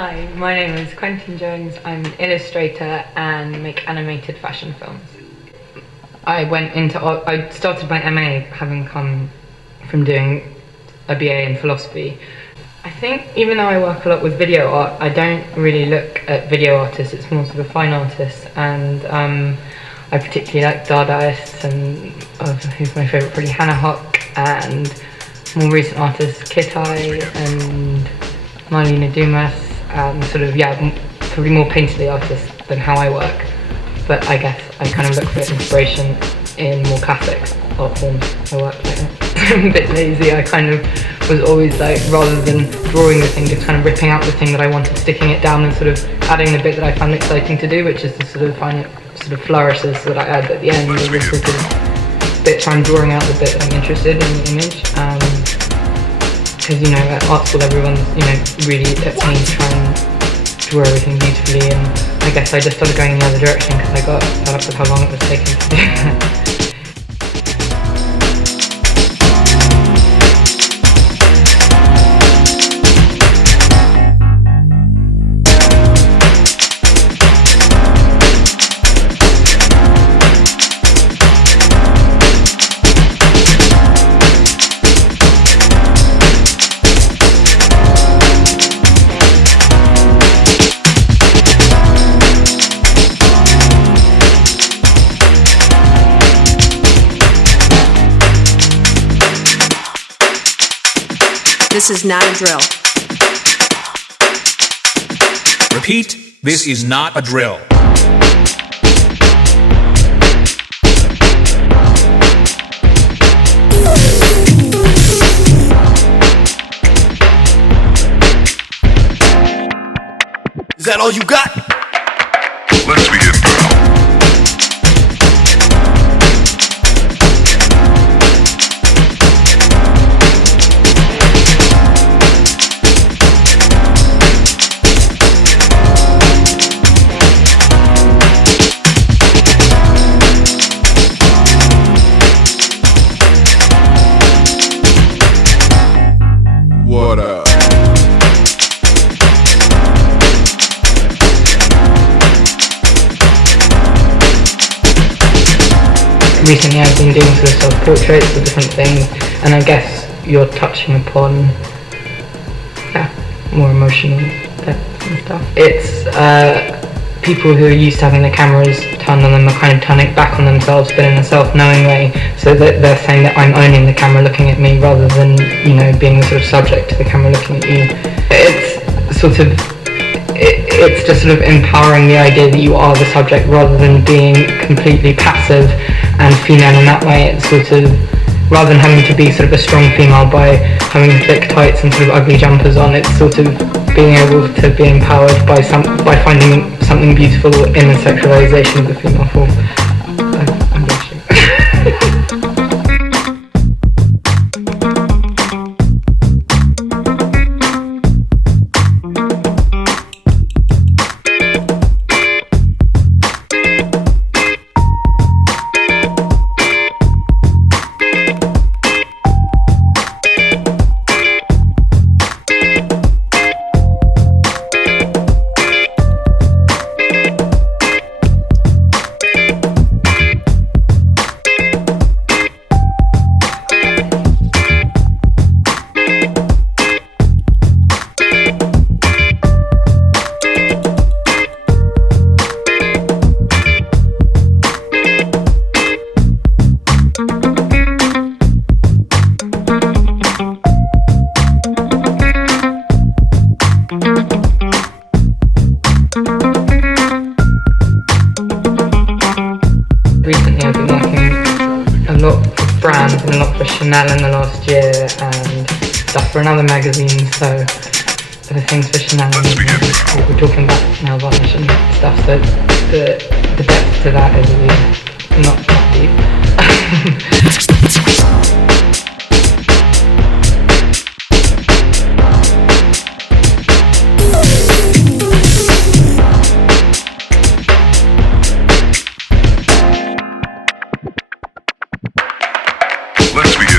Hi, my name is Quentin Jones. I'm an illustrator and make animated fashion films. I started my MA having come from doing a BA in philosophy. I think even though I work a lot with video art, I don't really look at video artists, it's more sort of fine artists, and I particularly like Dadaists, and who's my favourite, probably Hannah Hock, and more recent artists Kittai and Marlena Dumas, probably more painterly artists than how I work. But I guess I kind of look for inspiration in more classic art forms. I work like that. I'm a bit lazy. I kind of was always like, rather than drawing the thing, just kind of ripping out the thing that I wanted, sticking it down and sort of adding the bit that I found exciting to do, which is to sort of find it sort of flourishes that I add at the end. Of the sort of bits I'm drawing out the bit that I'm interested in the image. Because at art school everyone's really at pains trying to draw everything beautifully, and I guess I just started going in the other direction because I got fed up with how long it was taking to do that. This is not a drill. Repeat, this is not a drill. Is that all you got? Let's begin. What up? Recently I've been doing sort of self-portraits of different things, and I guess you're touching upon more emotional depths and stuff. It's people who are used to having the cameras turned on them are kind of turning it back on themselves, but in a self-knowing way, so that they're saying that I'm owning the camera looking at me rather than being the sort of subject to the camera looking at you. It's just sort of empowering the idea that you are the subject rather than being completely passive and female in that way. It's sort of, rather than having to be sort of a strong female by having thick tights and sort of ugly jumpers on, it's sort of being able to be empowered by finding something beautiful in the sexualization of the female form. I'm blushing. Recently I've been working a lot for brands and a lot for Chanel in the last year and stuff for another magazine, so the things for Chanel and we're talking about nail varnish and stuff, so the depth to that is really not that deep. Let's begin.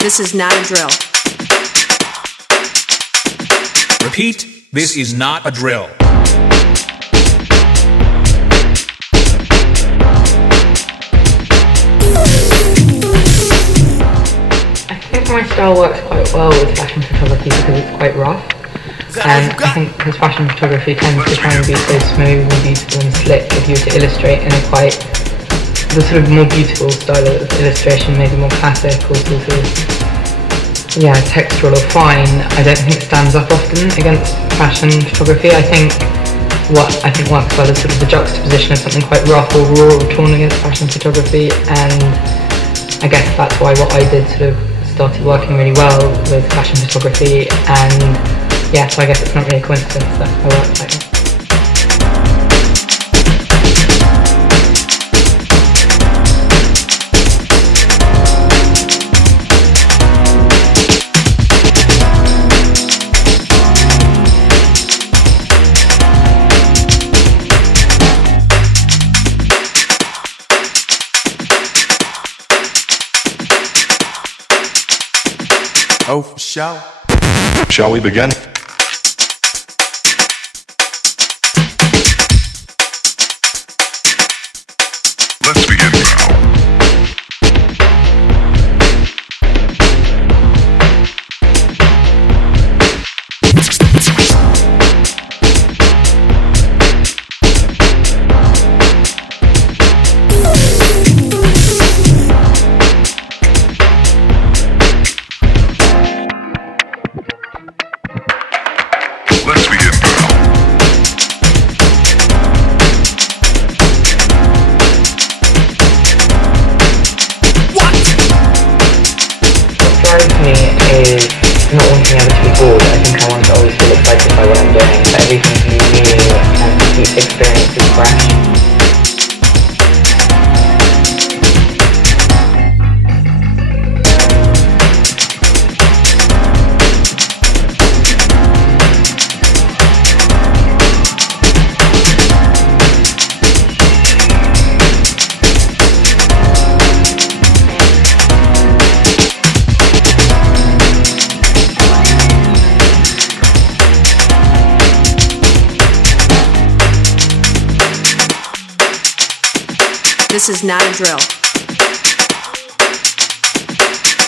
This is not a drill. Repeat, this is not a drill. I think my style works quite well with fashion photography because it's quite rough. And I think because fashion photography tends to try and be so smooth and beautiful and slick, if you were to illustrate in a quite, the sort of more beautiful style of illustration, maybe more classic or sort of, yeah, textural or fine, I don't think it stands up often against fashion photography. I think what works well is sort of the juxtaposition of something quite rough or raw or torn against fashion photography, and I guess that's why what I did sort of started working really well with fashion photography, and yeah, so I guess it's not really a coincidence that I work like that. Oh, for sure. Shall we begin? Let's begin now. Let's begin now. What drives me is not wanting ever to be bored. I think I want to always feel excited by what I'm doing, so everything can be new and each experience is fresh. This is not a drill.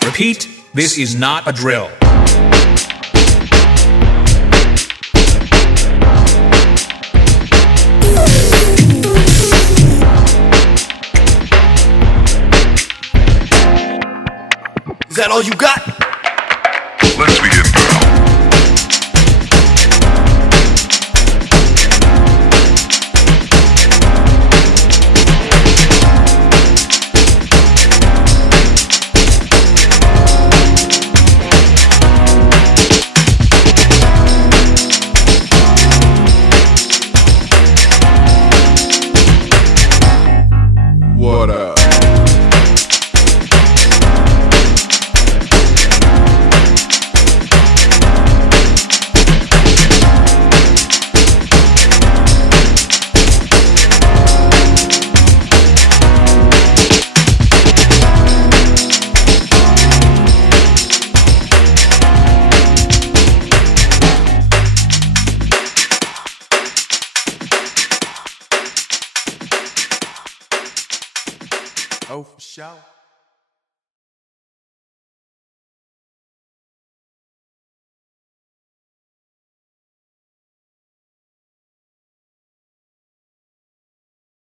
Repeat, this is not a drill. Is that all you got? Let's begin now. What up? Oh, for sure.